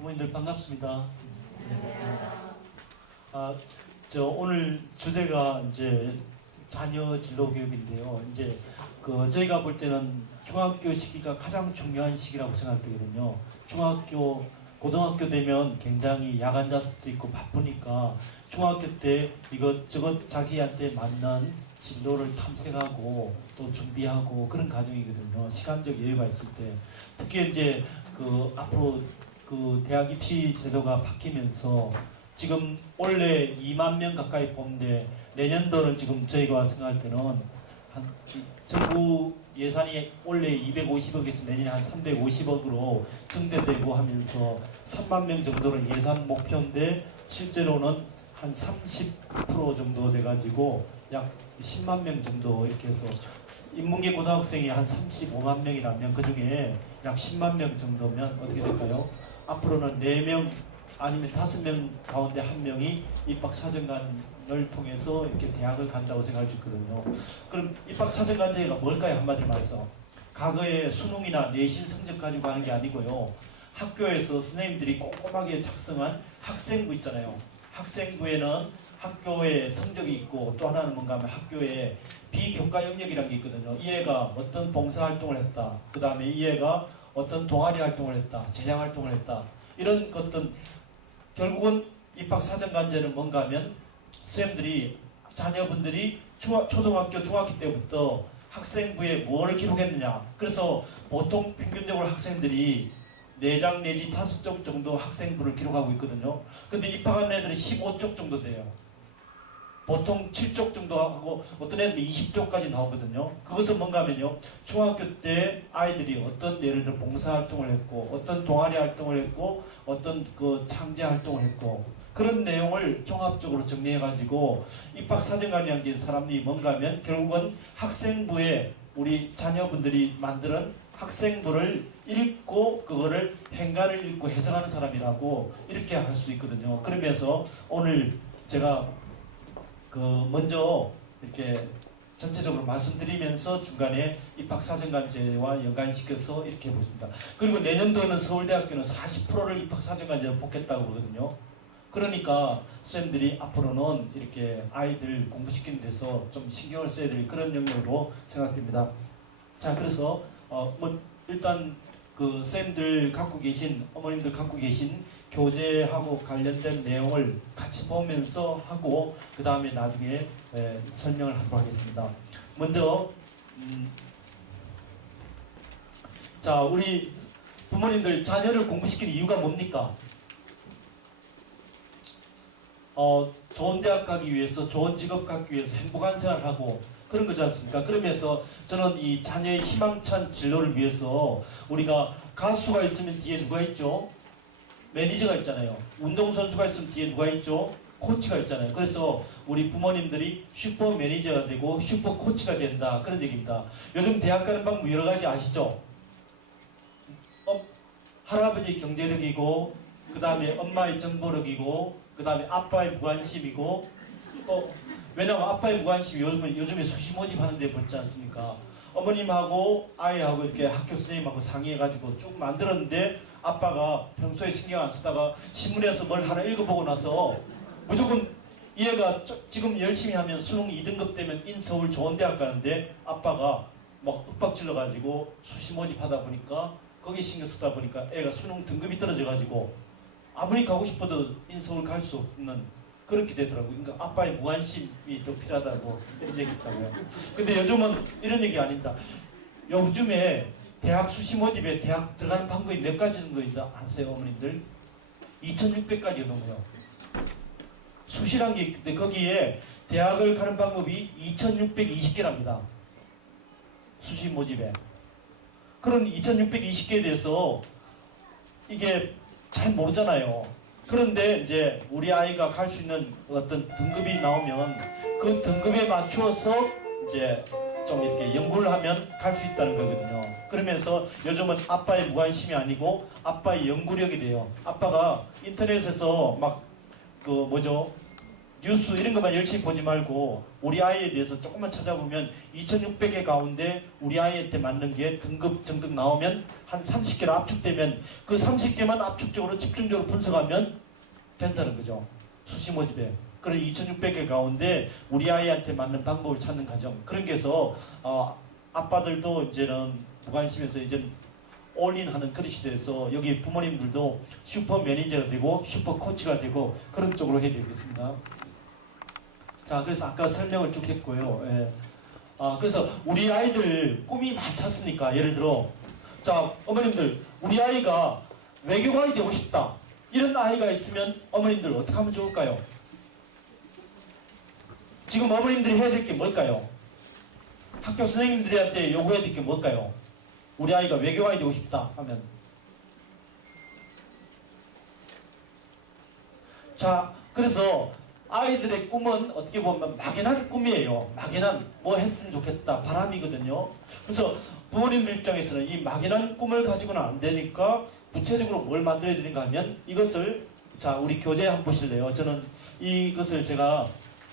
부모님들 반갑습니다. 오늘 주제가 이제 자녀 진로 교육인데요. 이제 저희가 볼 때는 중학교 시기가 가장 중요한 시기라고 생각되거든요. 중학교, 고등학교 되면 굉장히 야간 자습도 있고 바쁘니까 중학교 때 이것저것 자기한테 맞는 진로를 탐색하고 또 준비하고 그런 과정이거든요. 시간적 여유가 있을 때. 특히 이제 앞으로 대학 입시 제도가 바뀌면서 지금 원래 2만 명 가까이 뽑는데 내년도는 지금 저희가 생각할 때는 정부 예산이 원래 250억에서 내년에 한 350억으로 증대되고 하면서 3만 명 정도는 예산 목표인데 실제로는 한 30% 정도 돼가지고 약 10만 명 정도 이렇게 해서 인문계 고등학생이 한 35만 명이라면 그 중에 약 10만 명 정도면 어떻게 될까요? 앞으로는 4명 아니면 5명 가운데 1명이 입학사정관을 통해서 이렇게 대학을 간다고 생각할 수 있거든요. 그럼 입학사정관제가 뭘까요? 한마디로 말해서 과거에 수능이나 내신 성적 가지고 가는 게 아니고요. 학교에서 선생님들이 꼼꼼하게 작성한 학생부 있잖아요. 학생부에는 학교에 성적이 있고 또 하나는 뭔가 하면 학교에 비교과 영역이라는 게 있거든요. 이 애가 어떤 봉사활동을 했다. 그 다음에 이 애가 어떤 동아리 활동을 했다. 제량 활동을 했다. 이런 것들 결국은 입학사정관제는 뭔가 하면 선생님들이 자녀분들이 초등학교 중학교 때부터 학생부에 뭐를 기록했느냐. 그래서 보통 평균적으로 학생들이 4장 내지 5쪽 정도 학생부를 기록하고 있거든요. 근데 입학한 애들이 15쪽 정도 돼요. 보통 7쪽 정도 하고 어떤 애들이 20쪽까지 나오거든요. 그것은 뭔가 하면요. 중학교 때 아이들이 어떤 예를 들어 봉사활동을 했고 어떤 동아리 활동을 했고 어떤 창제 활동을 했고 그런 내용을 종합적으로 정리해가지고 입학사정관이라는 게 사람들이 뭔가 하면 결국은 학생부에 우리 자녀분들이 만드는 학생부를 읽고 그거를 행간을 읽고 해석하는 사람이라고 이렇게 할 수 있거든요. 그러면서 오늘 제가 먼저 이렇게 전체적으로 말씀드리면서 중간에 입학사정관제와 연관시켜서 이렇게 보십니다. 그리고 내년도는 서울대학교는 40%를 입학사정관제로 뽑겠다고 그러거든요. 그러니까 선생님들이 앞으로는 이렇게 아이들 공부시키는 데서 좀 신경을 써야 될 그런 영역으로 생각됩니다. 자, 그래서 일단 선생님들 갖고 계신, 어머님들 갖고 계신 교재하고 관련된 내용을 같이 보면서 하고 그 다음에 나중에 설명을 하도록 하겠습니다. 먼저 자, 우리 부모님들 자녀를 공부시키는 이유가 뭡니까? 좋은 대학 가기 위해서, 좋은 직업 갖기 위해서 행복한 생활을 하고 그런 거지 않습니까? 그러면서 저는 이 자녀의 희망찬 진로를 위해서 우리가 가수가 있으면 뒤에 누가 있죠? 매니저가 있잖아요. 운동선수가 있으면 뒤에 누가 있죠? 코치가 있잖아요. 그래서 우리 부모님들이 슈퍼 매니저가 되고 슈퍼 코치가 된다. 그런 얘기입니다. 요즘 대학 가는 방법 여러 가지 아시죠? 할아버지 경제력이고 그 다음에 엄마의 정보력이고 그 다음에 아빠의 무관심이고 또 왜냐하면 아빠의 무관심이 요즘에 수시 모집하는 데 벌지 않습니까? 어머님하고 아이하고 이렇게 학교 선생님하고 상의해가지고 쭉 만들었는데 아빠가 평소에 신경 안 쓰다가 신문에서 뭘 하나 읽어보고 나서 무조건 이 애가 지금 열심히 하면 수능 2등급 되면 인서울 좋은 대학 가는데 아빠가 막 윽박질러가지고 수시 모집하다 보니까 거기에 신경 쓰다 보니까 애가 수능 등급이 떨어져가지고 아무리 가고 싶어도 인서울 갈 수 없는 그렇게 되더라고요. 그러니까 아빠의 무관심이 좀 필요하다고 이런 얘기 있더라고요. 근데 요즘은 이런 얘기 아닙니다. 요즘에 대학 수시 모집에 대학 들어가는 방법이 몇 가지 정도 있다 아세요, 어머님들? 2600가지가 넘어요. 수시란 게 있는데 거기에 대학을 가는 방법이 2620개랍니다. 수시 모집에. 그런 2620개에 대해서 이게 잘 모르잖아요. 그런데 이제 우리 아이가 갈 수 있는 어떤 등급이 나오면 그 등급에 맞추어서 이제 좀 이렇게 연구를 하면 갈 수 있다는 거거든요. 그러면서 요즘은 아빠의 무관심이 아니고 아빠의 연구력이 돼요. 아빠가 인터넷에서 막 뉴스 이런 것만 열심히 보지 말고 우리 아이에 대해서 조금만 찾아보면 2,600개 가운데 우리 아이한테 맞는 게 등급 정등 나오면 한 30개로 압축되면 그 30개만 압축적으로 집중적으로 분석하면 된다는 거죠. 수시 모집에. 그런 2,600개 가운데 우리 아이한테 맞는 방법을 찾는 과정. 그런 게서 아빠들도 이제는 무관심해서 이제 올인하는 그런 시대에서 여기 부모님들도 슈퍼 매니저가 되고 슈퍼 코치가 되고 그런 쪽으로 해야 되겠습니다. 자, 그래서 아까 설명을 쭉 했고요. 예. 그래서 우리 아이들 꿈이 많지 않습니까? 예를 들어, 자, 어머님들, 우리 아이가 외교관이 되고 싶다. 이런 아이가 있으면 어머님들 어떻게 하면 좋을까요? 지금 어머님들이 해야 될 게 뭘까요? 학교 선생님들한테 요구해야 될 게 뭘까요? 우리 아이가 외교관이 되고 싶다 하면. 자, 그래서 아이들의 꿈은 어떻게 보면 막연한 꿈이에요. 막연한 뭐 했으면 좋겠다 바람이거든요. 그래서 부모님들 입장에서는 이 막연한 꿈을 가지고는 안 되니까 구체적으로 뭘 만들어야 되는가 하면 이것을, 자, 우리 교재 한번 보실래요? 저는 이것을 제가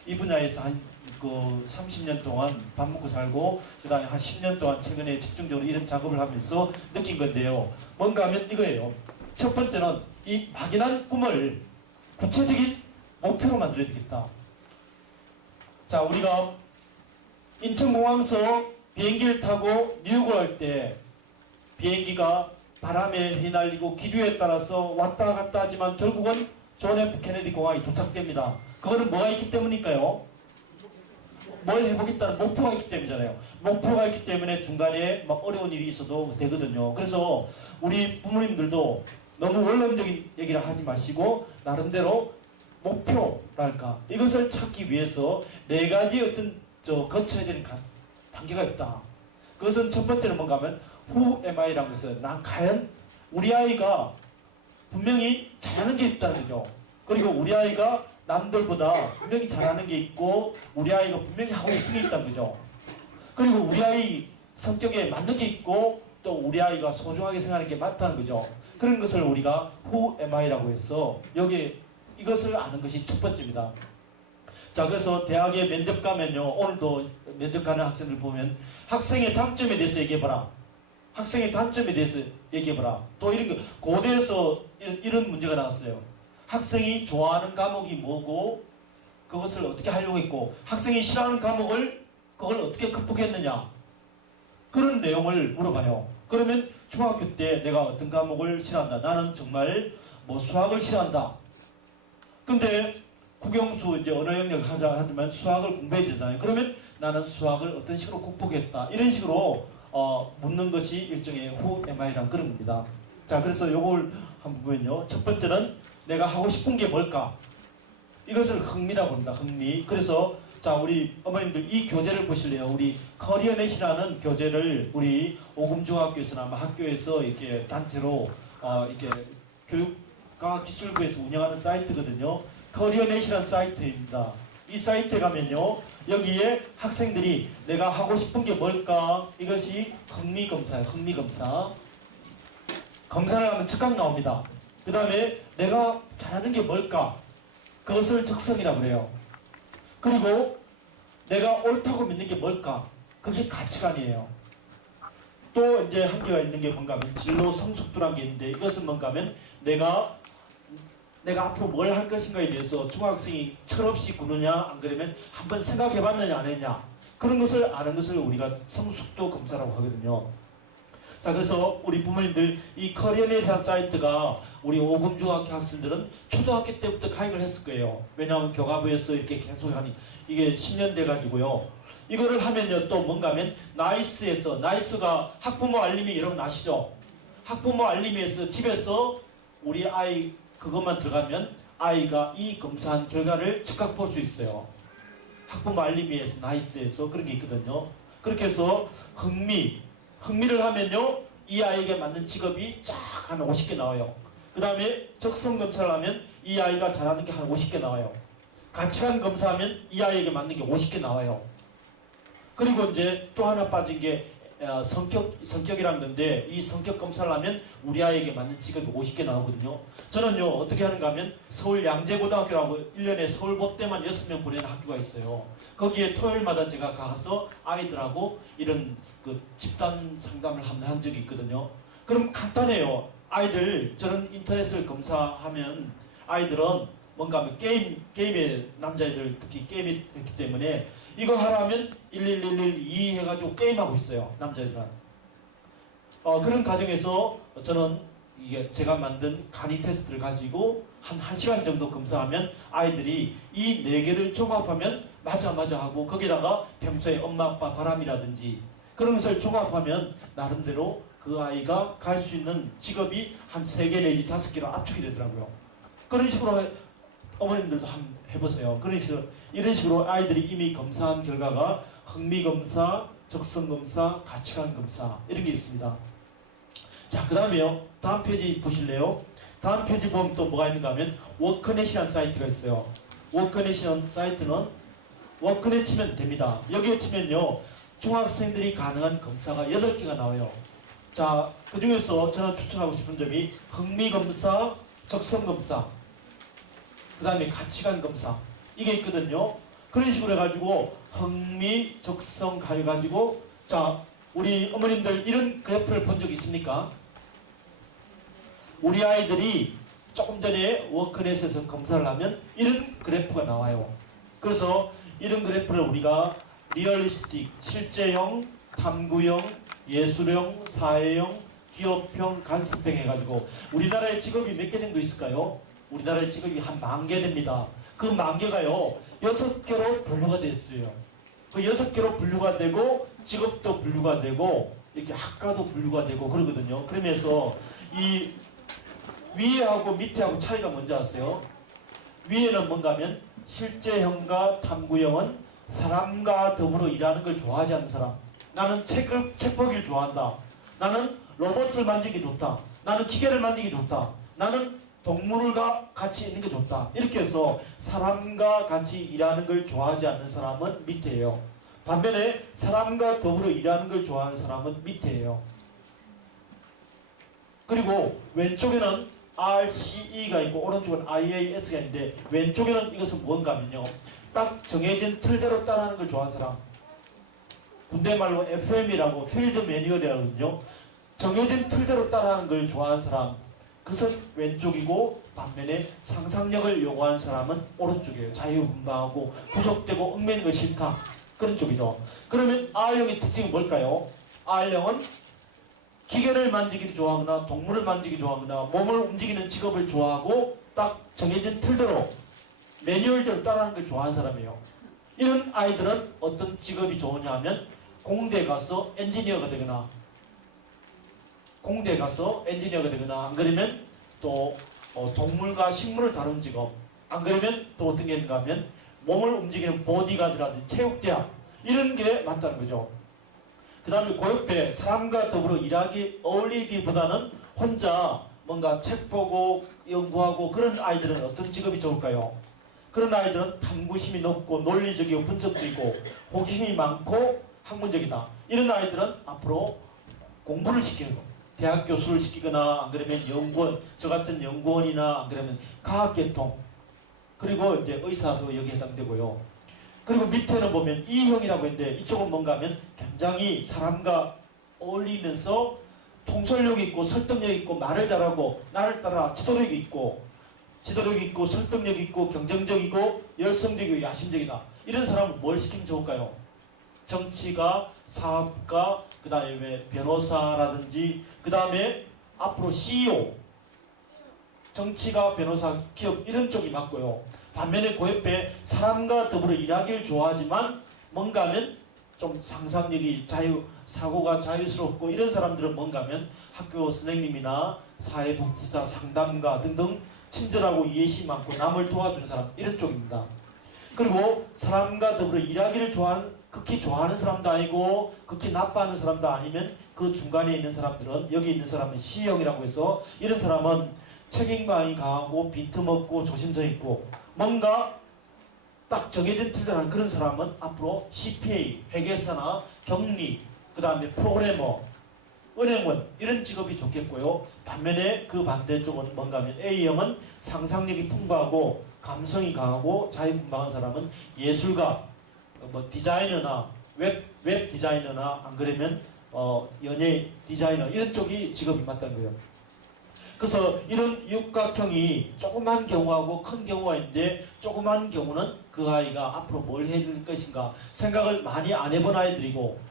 이 분야에서 한 30년 동안 밥 먹고 살고 그 다음에 한 10년 동안 최근에 집중적으로 이런 작업을 하면서 느낀 건데요. 뭔가 하면 이거예요. 첫 번째는 이 막연한 꿈을 구체적인 목표로 만들어야 되겠다. 자, 우리가 인천공항서 비행기를 타고 뉴욕을 할 때 비행기가 바람에 휘날리고 기류에 따라서 왔다 갔다 하지만 결국은 존 F 케네디 공항에 도착됩니다. 그거는 뭐가 있기 때문일까요? 뭘 해보겠다는 목표가 있기 때문이잖아요. 목표가 있기 때문에 중간에 막 어려운 일이 있어도 되거든요. 그래서 우리 부모님들도 너무 원론적인 얘기를 하지 마시고 나름대로 목표랄까 이것을 찾기 위해서 4가지 어떤 거쳐야 되는 단계가 있다. 그것은 첫 번째는 뭔가 하면 Who am I라는 것은 나 과연 우리 아이가 분명히 잘하는 게 있다는 거죠. 그리고 우리 아이가 남들보다 분명히 잘하는 게 있고 우리 아이가 분명히 하고 싶은 게 있다는 거죠. 그리고 우리 아이 성격에 맞는 게 있고 또 우리 아이가 소중하게 생각하는 게 맞다는 거죠. 그런 것을 우리가 Who am I라고 해서 여기 이것을 아는 것이 첫 번째입니다. 자, 그래서 대학에 면접 가면요, 오늘도 면접 가는 학생들 보면 학생의 장점에 대해서 얘기해봐라, 학생의 단점에 대해서 얘기해봐라. 또 이런 거 고대에서 이런 문제가 나왔어요. 학생이 좋아하는 과목이 뭐고 그것을 어떻게 하려고 했고 학생이 싫어하는 과목을 그걸 어떻게 극복했느냐, 그런 내용을 물어봐요. 그러면 중학교 때 내가 어떤 과목을 싫어한다, 나는 정말 뭐 수학을 싫어한다. 근데 국영수 이제 언어 영역 하지만 수학을 공부해야 되잖아요. 그러면 나는 수학을 어떤 식으로 극복했다, 이런 식으로 묻는 것이 일종의 Who am I라는 그런 겁니다. 자, 그래서 요걸 한번 보면요, 첫 번째는 내가 하고 싶은 게 뭘까? 이것을 흥미라고 합니다. 흥미. 그래서 자, 우리 어머님들 이 교재를 보실래요? 우리 커리어넷이라는 교재를 우리 오금중학교에서나 아마 학교에서 이렇게 단체로 이렇게 교육과기술부에서 운영하는 사이트거든요. 커리어넷이라는 사이트입니다. 이 사이트에 가면요, 여기에 학생들이 내가 하고 싶은 게 뭘까? 이것이 흥미검사예요. 흥미검사. 검사를 하면 즉각 나옵니다. 그 다음에 내가 잘하는 게 뭘까? 그것을 적성이라고 그래요. 그리고 내가 옳다고 믿는 게 뭘까? 그게 가치관이에요. 또 이제 한계가 있는 게 뭔가 하면 진로 성숙도라는 게 있는데 이것은 뭔가 하면 내가 앞으로 뭘 할 것인가에 대해서 중학생이 철없이 구느냐 안 그러면 한번 생각해 봤느냐 안 했냐, 그런 것을 아는 것을 우리가 성숙도 검사라고 하거든요. 자, 그래서 우리 부모님들 이 커리어넷이라는 사이트가 우리 오금중학교 학생들은 초등학교 때부터 가입을 했을 거예요. 왜냐하면 교과부에서 이렇게 계속 하니 이게 10년 돼 가지고요. 이거를 하면요, 또 뭔가 하면 나이스에서, 나이스가 학부모 알림이 여러분 아시죠? 학부모 알림에서 집에서 우리 아이 그것만 들어가면 아이가 이 검사한 결과를 즉각 볼 수 있어요. 학부모 알림에서, 나이스에서 그런 게 있거든요. 그렇게 해서 흥미를 하면요, 이 아이에게 맞는 직업이 쫙 한 50개 나와요. 그 다음에 적성 검사를 하면 이 아이가 잘하는 게 한 50개 나와요. 가치관 검사하면 이 아이에게 맞는 게 50개 나와요. 그리고 이제 또 하나 빠진 게 성격이란 건데 이 성격 검사를 하면 우리 아이에게 맞는 직업이 50개 나오거든요. 저는요 어떻게 하는가 하면 서울 양재고등학교라고 1년에 서울법대만 6명 보내는 학교가 있어요. 거기에 토요일마다 제가 가서 아이들하고 이런 그 집단 상담을 한 적이 있거든요. 그럼 간단해요. 아이들 저는 인터넷을 검사하면 아이들은 뭔가 하면 게임에 남자애들 특히 게임이 했기 때문에 이거 하라면 11112 해가지고 게임하고 있어요. 남자애들은. 그런 과정에서 저는 이게 제가 만든 간이 테스트를 가지고 한 1시간 정도 검사하면 아이들이 이 4개를 종합하면 맞아 하고 거기다가 평소에 엄마 아빠 바람이라든지 그런 것을 종합하면 나름대로 그 아이가 갈 수 있는 직업이 한 3개 내지 5개로 압축이 되더라고요. 그런 식으로 어머님들도 한번 해보세요. 이런 식으로 아이들이 이미 검사한 결과가 흥미검사, 적성검사, 가치관검사 이런 게 있습니다. 자, 그 다음에요. 다음 페이지 보실래요? 다음 페이지 보면 또 뭐가 있는가 하면 워크넷이라는 사이트가 있어요. 워크넷이라는 사이트는 워크넷 치면 됩니다. 여기에 치면요. 중학생들이 가능한 검사가 8개가 나와요. 자, 그 중에서 저는 추천하고 싶은 점이 흥미검사, 적성검사, 그 다음에 가치관 검사 이게 있거든요. 그런 식으로 해가지고 흥미, 적성 가해가지고 자 우리 어머님들 이런 그래프를 본 적 있습니까? 우리 아이들이 조금 전에 워크넷에서 검사를 하면 이런 그래프가 나와요. 그래서 이런 그래프를 우리가 리얼리스틱, 실제형, 탐구형, 예술형, 사회형, 기업형, 간섭형 해가지고 우리나라의 직업이 몇 개 정도 있을까요? 우리나라의 직업이 한 10,000개 됩니다. 그 10,000개가요 6개로 분류가 됐어요. 그 6개로 분류가 되고 직업도 분류가 되고 이렇게 학과도 분류가 되고 그러거든요. 그러면서 이 위에하고 밑에하고 차이가 뭔지 아세요? 위에는 뭔가 하면 실제형과 탐구형은 사람과 더불어 일하는 걸 좋아하지 않는 사람. 나는 책 보기를 좋아한다. 나는 로봇을 만지기 좋다. 나는 기계를 만지기 좋다. 나는 동물과 같이 있는 게 좋다. 이렇게 해서 사람과 같이 일하는 걸 좋아하지 않는 사람은 밑에예요. 반면에 사람과 더불어 일하는 걸 좋아하는 사람은 밑에예요. 그리고 왼쪽에는 RCE가 있고 오른쪽은 IAS가 있는데 왼쪽에는 이것은 뭔가 하면요. 딱 정해진 틀대로 따라하는 걸 좋아하는 사람. 군대 말로 FM이라고 필드 매뉴얼이라거든요. 정해진 틀대로 따라하는 걸 좋아하는 사람. 그것은 왼쪽이고 반면에 상상력을 요구하는 사람은 오른쪽이에요. 자유분방하고 구속되고 얽매이는 걸 싫다. 그런 쪽이죠. 그러면 R형의 특징은 뭘까요? R형은 기계를 만지기를 좋아하거나 동물을 만지기 좋아하거나 몸을 움직이는 직업을 좋아하고 딱 정해진 틀대로 매뉴얼대로 따라하는 걸 좋아하는 사람이에요. 이런 아이들은 어떤 직업이 좋으냐 하면 공대 가서 엔지니어가 되거나 안 그러면 또 동물과 식물을 다루는 직업, 안 그러면 또 어떤 게 있는가 하면 몸을 움직이는 보디가드라든지 체육대학 이런 게 맞다는 거죠. 그 다음에 그 옆에 사람과 더불어 어울리기보다는 혼자 뭔가 책 보고 연구하고 그런 아이들은 어떤 직업이 좋을까요? 그런 아이들은 탐구심이 높고 논리적이고 분석적이고 호기심이 많고 학문적이다. 이런 아이들은 앞으로 공부를 시키는 거. 대학 교수를 시키거나 안 그러면 연구원, 저 같은 연구원이나 안 그러면 과학계통 그리고 이제 의사도 여기에 해당되고요. 그리고 밑에는 보면 E형이라고 했는데 이쪽은 뭔가 하면 굉장히 사람과 어울리면서 통솔력 있고 설득력 있고 말을 잘하고 나를 따라 지도력 있고 설득력 있고 경쟁적이고 열성적이고 야심적이다. 이런 사람은 뭘 시키면 좋을까요? 정치가, 사업가, 그 다음에 변호사라든지 그 다음에 앞으로 CEO 정치가, 변호사, 기업 이런 쪽이 맞고요. 반면에 그 옆에 사람과 더불어 일하기를 좋아하지만 뭔가 하면 좀 상상력이 사고가 자유스럽고 이런 사람들은 뭔가 하면 학교 선생님이나 사회복지사, 상담가 등등 친절하고 이해심이 많고 남을 도와주는 사람 이런 쪽입니다. 그리고 사람과 더불어 일하기를 극히 좋아하는 사람도 아니고 극히 나빠하는 사람도 아니면 그 중간에 있는 사람들은 여기 있는 사람은 C형이라고 해서 이런 사람은 책임감이 강하고 빈틈없고 조심성 있고 뭔가 딱 정해진 틀대로 하는 그런 사람은 앞으로 CPA, 회계사나 격리, 그 다음에 프로그래머, 은행원 이런 직업이 좋겠고요. 반면에 그 반대쪽은 뭔가 하면 A형은 상상력이 풍부하고 감성이 강하고 자유분방한 사람은 예술가, 뭐 디자이너나 웹 디자이너나 안 그러면 연예 디자이너 이런 쪽이 직업이 맞다는 거예요. 그래서 이런 육각형이 조그만 경우하고 큰 경우가 있는데 조그만 경우는 그 아이가 앞으로 뭘 해줄 것인가 생각을 많이 안 해본 아이들이고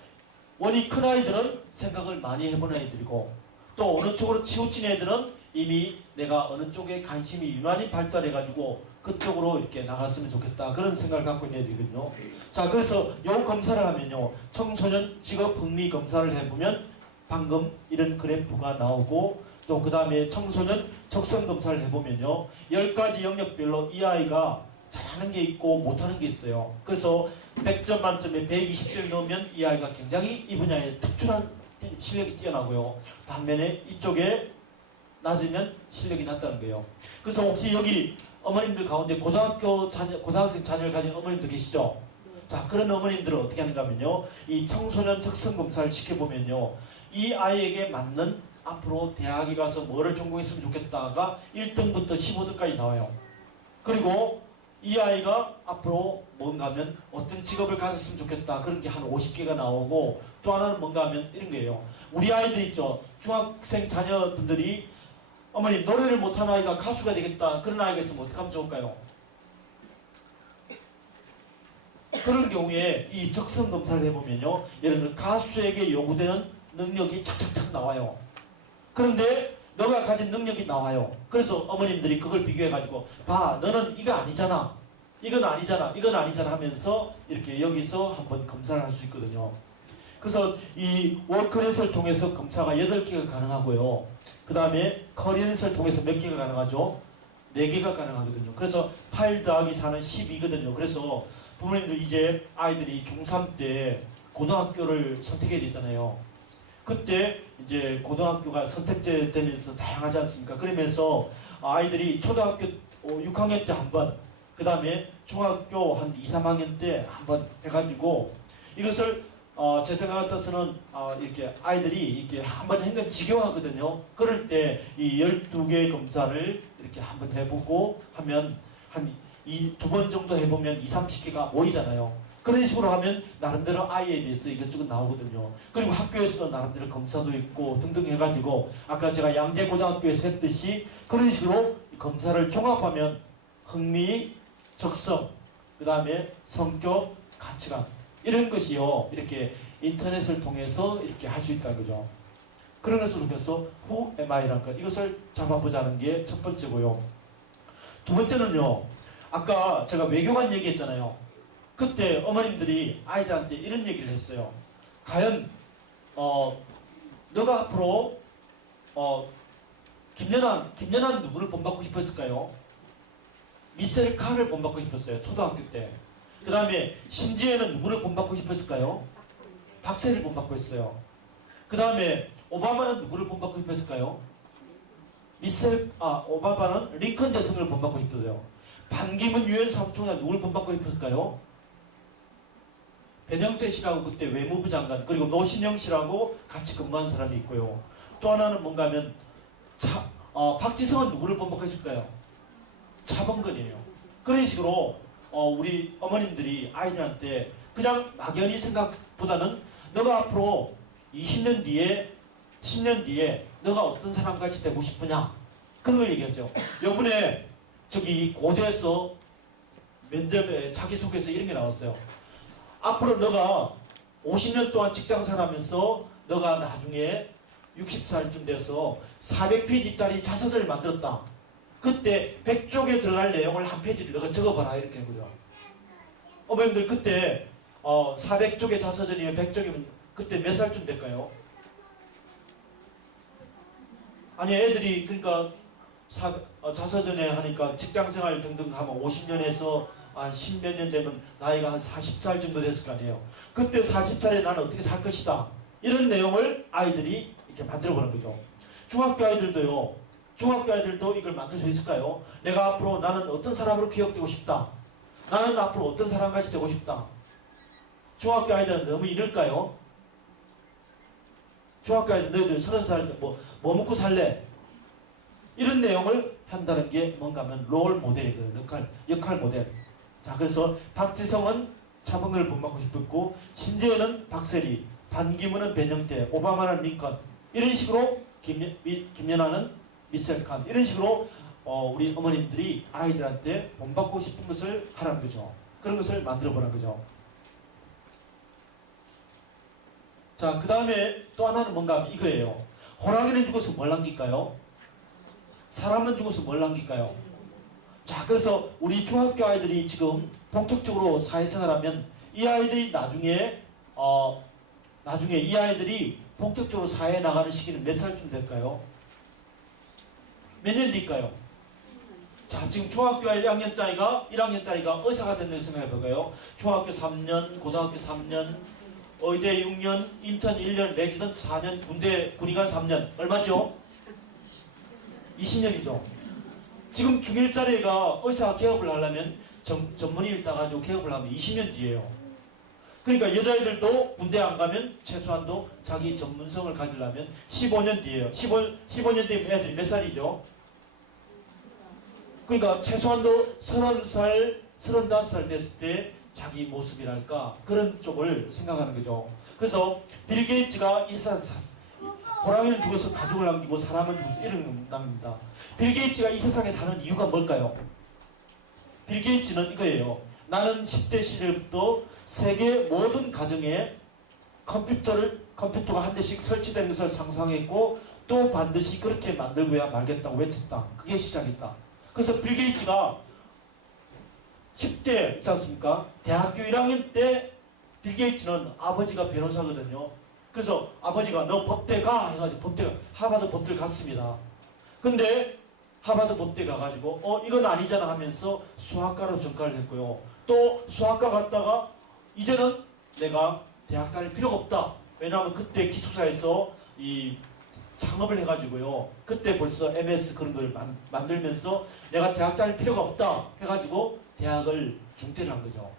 원이 큰 아이들은 생각을 많이 해본 아이들이고 또 어느 쪽으로 치우친 애들은 이미 내가 어느 쪽에 관심이 유난히 발달해가지고 그쪽으로 이렇게 나갔으면 좋겠다 그런 생각을 갖고 있는 애들이거든요. 자, 그래서 요 검사를 하면요, 청소년 직업 흥미 검사를 해보면 방금 이런 그래프가 나오고 또 그 다음에 청소년 적성 검사를 해보면요 10가지 영역별로 이 아이가 잘하는 게 있고 못하는 게 있어요. 그래서 100점 만점에 120점 넣으면 이 아이가 굉장히 이 분야에 특출한 실력이 뛰어나고요. 반면에 이쪽에 낮으면 실력이 낮다는 거예요. 그래서 혹시 여기 어머님들 가운데 고등학생 자녀를 가진 어머님들 계시죠? 자, 그런 어머님들은 어떻게 하는가 하면요, 이 청소년 적성 검사를 시켜보면요, 이 아이에게 맞는 앞으로 대학에 가서 뭐를 전공했으면 좋겠다가 1등부터 15등까지 나와요. 그리고 이 아이가 앞으로 뭔가 하면 어떤 직업을 가졌으면 좋겠다 그런 게 한 50개가 나오고 또 하나는 뭔가 하면 이런 거예요. 우리 아이들 있죠. 중학생 자녀분들이 어머니 노래를 못하는 아이가 가수가 되겠다 그런 아이가 있으면 어떻게 하면 좋을까요? 그런 경우에 이 적성 검사를 해보면요, 예를 들어 가수에게 요구되는 능력이 착착착 나와요. 그런데 너가 가진 능력이 나와요. 그래서 어머님들이 그걸 비교해가지고 봐, 너는 이거 아니잖아, 이건 아니잖아, 이건 아니잖아 하면서 이렇게 여기서 한번 검사를 할 수 있거든요. 그래서 이 워크넷을 통해서 검사가 8개가 가능하고요. 그 다음에 커리넷을 통해서 몇 개가 가능하죠? 4개가 가능하거든요. 그래서 8 더하기 4는 12거든요. 그래서 부모님들 이제 아이들이 중3 때 고등학교를 선택해야 되잖아요. 그때 이제 고등학교가 선택제 되면서 다양하지 않습니까? 그러면서 아이들이 초등학교 6학년 때 한 번, 그 다음에 중학교 한 2, 3학년 때 한 번 해가지고 이것을 제 생각 같아서는 이렇게 아이들이 이렇게 한 번 한 건 지겨워하거든요. 그럴 때 이 12개 검사를 이렇게 한 번 해보고 하면 한 두 번 정도 해보면 2, 30개가 모이잖아요. 그런 식으로 하면 나름대로 아이에 대해서 이것저것 나오거든요. 그리고 학교에서도 나름대로 검사도 있고 등등 해가지고 아까 제가 양재고등학교에서 했듯이 그런 식으로 검사를 종합하면 흥미, 적성, 그 다음에 성격, 가치관 이런 것이요 이렇게 인터넷을 통해서 이렇게 할 수 있다는 거죠. 그런 것을 통해서 Who am I라는 것 이것을 잡아보자는 게 첫 번째고요. 두 번째는요, 아까 제가 외교관 얘기했잖아요. 그때 어머님들이 아이들한테 이런 얘기를 했어요. 과연 너가 앞으로 김연아 누구를 본받고 싶었을까요? 미셀 칸을 본받고 싶었어요. 초등학교 때. 그 다음에 신지혜는 누구를 본받고 싶었을까요? 박세를 본받고 했어요. 그 다음에 오바마는 누구를 본받고 싶었을까요? 오바마는 링컨 대통령을 본받고 싶었어요. 반기문 유엔 사무총장 누구를 본받고 싶었을까요? 변형태 씨라고 그때 외무부 장관, 그리고 노신영 씨라고 같이 근무한 사람이 있고요. 또 하나는 뭔가 하면 박지성은 누구를 본받고 했을까요? 차범근이에요. 그런 식으로 우리 어머님들이 아이들한테 그냥 막연히 생각보다는 너가 앞으로 20년 뒤에 10년 뒤에 너가 어떤 사람같이 되고 싶으냐 그런 걸 얘기하죠. 요번에 저기 고대에서 면접에 자기소개서 이런 게 나왔어요. 앞으로 너가 50년 동안 직장생활하면서 너가 나중에 60살쯤 돼서 400페이지짜리 자서전을 만들었다. 그때 100쪽에 들어갈 내용을 한 페이지를 너가 적어봐라 이렇게 한 거죠. 어머님들 그때 400쪽의 자서전이면 100쪽이면 그때 몇 살쯤 될까요? 아니 애들이 그러니까 자서전에 하니까 직장생활 등등 하면 50년에서 한 10몇 년 되면 나이가 한 40살 정도 됐을 거 아니에요. 그때 40살에 나는 어떻게 살 것이다. 이런 내용을 아이들이 이렇게 만들어 보는 거죠. 중학교 아이들도 이걸 만들 수 있을까요? 내가 앞으로 나는 어떤 사람으로 기억되고 싶다. 나는 앞으로 어떤 사람같이 되고 싶다. 중학교 아이들은 너무 이럴까요? 중학교에 너희들 30살 뭐 먹고 살래? 이런 내용을 한다는 게 뭔가 하면 롤 모델이거든요. 역할 모델. 자, 그래서 박지성은 차범근을 본받고 싶었고, 심지어는 박세리, 반기문은 변형태, 오바마는 링컨, 이런 식으로 김연아는 미셀 칸, 이런 식으로 우리 어머님들이 아이들한테 본받고 싶은 것을 하라는 거죠. 그런 것을 만들어 보라는 거죠. 자, 그 다음에 또 하나는 뭔가 하면 이거예요. 호랑이는 죽어서 뭘 남길까요? 사람은 죽어서 뭘 남길까요? 자, 그래서 우리 중학교 아이들이 지금 본격적으로 사회생활하면 이 아이들이 나중에 이 아이들이 본격적으로 사회에 나가는 시기는 몇 살쯤 될까요? 몇 년 뒤일까요? 자, 지금 중학교 1학년짜리가 의사가 된다고 생각해 볼까요? 중학교 3년, 고등학교 3년, 의대 6년, 인턴 1년, 레지던트 4년, 군의관 3년. 얼마죠? 20년이죠. 지금 중1짜리가 의사가 개업을 하려면 전문의를 따가지고 개업을 하면 20년 뒤에요. 그러니까 여자애들도 군대 안 가면 최소한도 자기 전문성을 가지려면 15년 뒤에요. 15년 뒤면 애들이 몇 살이죠? 그러니까 최소한도 30살, 35살 됐을 때 자기 모습이랄까 그런 쪽을 생각하는 거죠. 그래서 빌 게이츠가 이 세상에서 호랑이는 죽어서 가족을 남기고 사람은 죽어서 이런 남깁니다. 빌 게이츠가 이 세상에 사는 이유가 뭘까요? 빌 게이츠는 이거예요. 나는 10대 시절부터 세계 모든 가정에 컴퓨터가 한 대씩 설치되는 것을 상상했고 또 반드시 그렇게 만들고야 말겠다고 외쳤다. 그게 시작이다. 그래서 빌 게이츠가 10대 있지 않습니까? 대학교 1학년 때 빌 게이츠는 아버지가 변호사거든요. 그래서 아버지가 너 법대 가 해가지고 하버드 법대를 갔습니다. 근데 하버드 법대 가가지고 이건 아니잖아 하면서 수학과로 전과를 했고요. 또 수학과 갔다가 이제는 내가 대학 다닐 필요가 없다. 왜냐하면 그때 기숙사에서 이 창업을 해가지고요. 그때 벌써 MS 그런 걸 만들면서 내가 대학 다닐 필요가 없다 해가지고 대학을 중퇴를 한 거죠.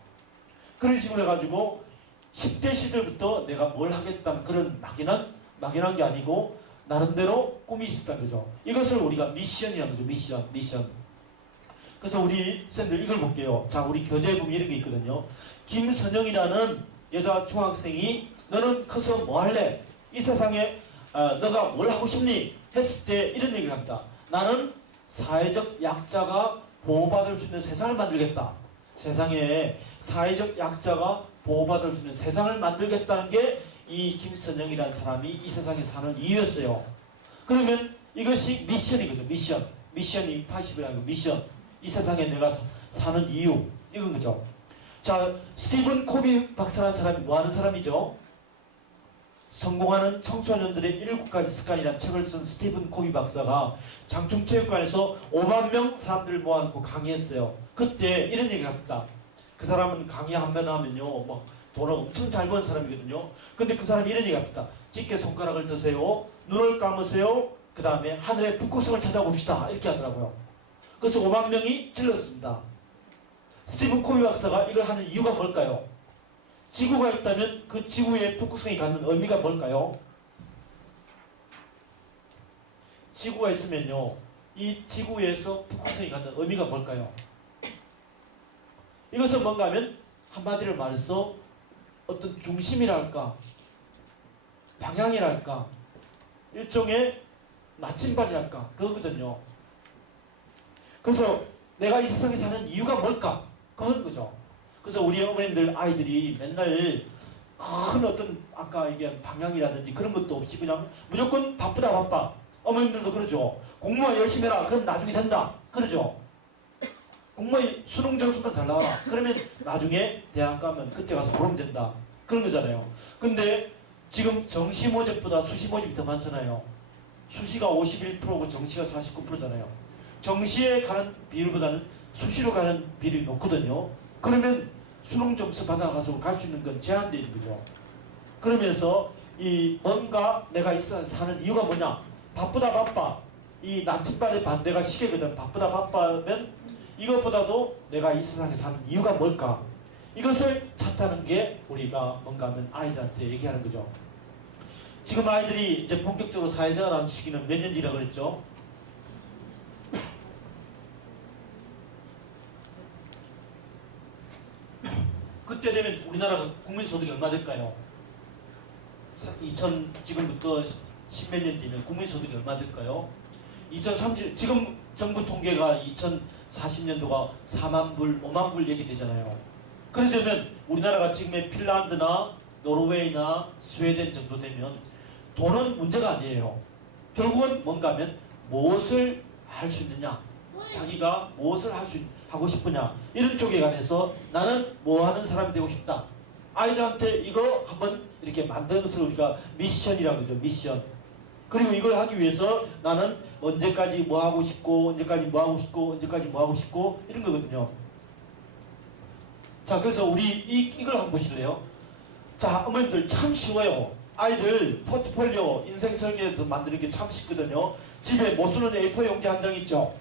그런 식으로 해가지고 10대 시절부터 내가 뭘 하겠다는 그런 막연한 게 아니고 나름대로 꿈이 있었다는 거죠. 이것을 우리가 미션이라는 거죠. 미션. 그래서 우리 쌤들 이걸 볼게요. 자, 우리 교재에 보면 이런 게 있거든요. 김선영이라는 여자 중학생이 너는 커서 뭐 할래? 이 세상에 너가 뭘 하고 싶니? 했을 때 이런 얘기를 합니다. 나는 사회적 약자가 보호받을 수 있는 세상을 만들겠다. 세상에 사회적 약자가 보호받을 수 있는 세상을 만들겠다는 게 이 김선영이라는 사람이 이 세상에 사는 이유였어요. 그러면 이것이 미션이거죠. 미션이 80이라는 미션. 이 세상에 내가 사는 이유. 이건 거죠. 자, 스티븐 코비 박사라는 사람이 뭐 하는 사람이죠? 성공하는 청소년들의 7가지 습관이라는 책을 쓴 스티븐 코비 박사가 장충체육관에서 5만 명 사람들을 모아놓고 강의했어요. 그때 이런 얘기를 합니다. 그 사람은 강의 한 번 하면요, 막 돈을 엄청 잘 버는 사람이거든요. 근데 그 사람이 이런 얘기 합니다. 찢게 손가락을 드세요. 눈을 감으세요. 그 다음에 하늘의 북극성을 찾아봅시다. 이렇게 하더라고요. 그래서 5만 명이 질렀습니다. 스티븐 코비 박사가 이걸 하는 이유가 뭘까요? 지구가 있다면 그 지구에 북극성이 갖는 의미가 뭘까요? 지구가 있으면요, 이 지구에서 북극성이 갖는 의미가 뭘까요? 이것은 뭔가 하면 한마디로 말해서 어떤 중심이랄까, 방향이랄까, 일종의 나침반이랄까, 그거거든요. 그래서 내가 이 세상에 사는 이유가 뭘까? 그건 거죠. 그래서 우리 어머님들 아이들이 맨날 큰 어떤 아까 얘기한 방향이라든지 그런 것도 없이 그냥 무조건 바쁘다 바빠. 어머님들도 그러죠. 공무원 열심히 해라. 그럼 나중에 된다. 그러죠. 공무원 수능 점수만 잘 나와라. 그러면 나중에 대학 가면 그때 가서 보면 된다. 그런 거잖아요. 근데 지금 정시 모집보다 수시 모집이 더 많잖아요. 수시가 51%고 정시가 49%잖아요. 정시에 가는 비율보다는 수시로 가는 비율이 높거든요. 그러면 수능 점수 받아가서 갈 수 있는 건 제한되어 있는 거죠. 그러면서 이 뭔가 내가 있어 사는 이유가 뭐냐? 바쁘다 바빠. 이 나침반의 반대가 시계거든. 바쁘다 바빠면 이것보다도 내가 이 세상에 사는 이유가 뭘까? 이것을 찾자는 게 우리가 뭔가 하면 아이들한테 얘기하는 거죠. 지금 아이들이 이제 본격적으로 사회생활 하는 시기는 몇 년 뒤라 그랬죠? 그때 되면 우리나라 국민소득이 얼마 될까요? 지금부터 십몇 년 뒤면 국민소득이 얼마 될까요? 2030, 지금 정부 통계가 2040년도가 4만 불, 5만 불 얘기되잖아요. 그래 되면 우리나라가 지금의 핀란드나 노르웨이나 스웨덴 정도 되면 돈은 문제가 아니에요. 결국은 뭔가 하면 무엇을 할 수 있느냐, 자기가 무엇을 하고 싶으냐, 이런 쪽에 관해서 나는 뭐 하는 사람이 되고 싶다. 아이들한테 이거 한번 이렇게 만드는 것을 우리가 미션이라고 그러죠. 미션. 그리고 이걸 하기 위해서 나는 언제까지 뭐 하고 싶고, 언제까지 뭐 하고 싶고, 언제까지 뭐 하고 싶고, 이런 거거든요. 자, 그래서 우리 이걸 한번 보실래요? 자, 어머님들 참 쉬워요. 아이들 포트폴리오 인생 설계에서 만드는 게 참 쉽거든요. 집에 못 쓰는 A4 용지 한 장 있죠?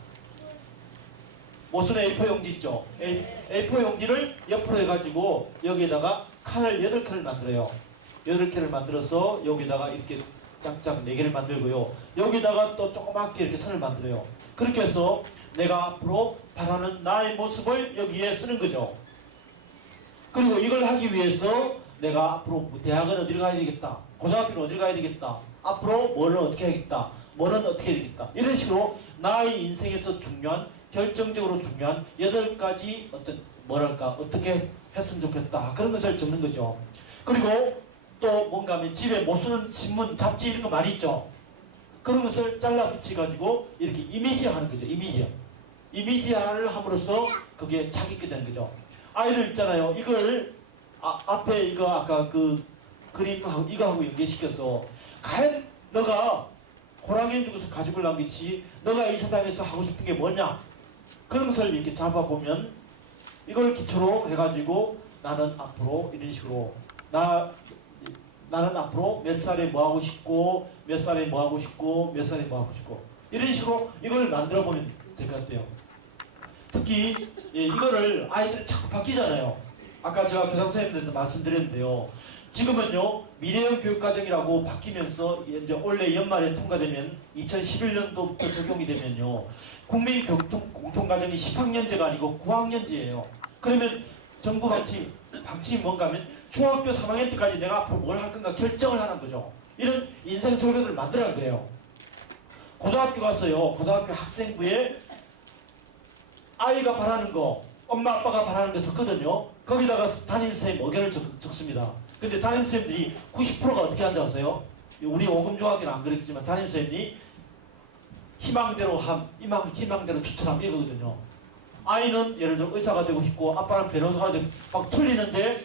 못 쓰는 A4 용지 있죠? A4 용지를 옆으로 해가지고 여기에다가 칸을 8칸을 만들어요. 8개를 만들어서 여기다가 이렇게 짝짝 4개를 만들고요. 여기다가 또 조그맣게 이렇게 선을 만들어요. 그렇게 해서 내가 앞으로 바라는 나의 모습을 여기에 쓰는 거죠. 그리고 이걸 하기 위해서 내가 앞으로 대학은 어디를 가야 되겠다, 고등학교는 어디를 가야 되겠다, 앞으로 뭐를 어떻게 해야겠다, 뭐는 어떻게 해야 되겠다, 이런 식으로 나의 인생에서 중요한, 결정적으로 중요한 8가지 어떤 뭐랄까 어떻게 했으면 좋겠다, 그런 것을 적는 거죠. 그리고 또 뭔가 하면 집에 못 쓰는 신문, 잡지 이런 거 많이 있죠. 그런 것을 잘라 붙여가지고 이렇게 이미지화하는 거죠. 이미지화를 함으로써 그게 자기게 되는 거죠. 아이들 있잖아요. 이걸 앞에 이거 아까 그 그림하고 이거하고 연계시켜서 과연 너가 호랑이 죽어서 가죽을 남기듯이 너가 이 세상에서 하고 싶은 게 뭐냐, 그런 것을 이렇게 잡아보면 이걸 기초로 해가지고 나는 앞으로 이런 식으로 나는 앞으로 몇 살에 뭐 하고 싶고, 몇 살에 뭐 하고 싶고, 몇 살에 뭐 하고 싶고, 이런 식으로 이걸 만들어 보면 될 것 같아요. 특히 이거를 아이들이 자꾸 바뀌잖아요. 아까 제가 교장선생님들한테 말씀드렸는데요. 지금은요 미래형 교육과정이라고 바뀌면서 이제 올해 연말에 통과되면 2011년도부터 적용이 되면요 국민 공통과정이 10학년제가 아니고 9학년제예요. 그러면 정부 방침이 뭔가 하면 중학교 3학년 때까지 내가 앞으로 뭘 할 건가 결정을 하는 거죠. 이런 인생 설계도를 만들어야 돼요. 고등학교 가서요 고등학교 학생부에 아이가 바라는 거, 엄마 아빠가 바라는 거 적거든요. 거기다가 담임선생님 의견을 적습니다. 근데 담임선생님들이 90%가 어떻게 한다고 하세요? 우리 오금중학교는 안 그랬지만 담임선생님이 희망대로 희망대로 추천함 이거거든요. 아이는 예를 들어 의사가 되고 싶고 아빠는 변호사가 되고 막 틀리는데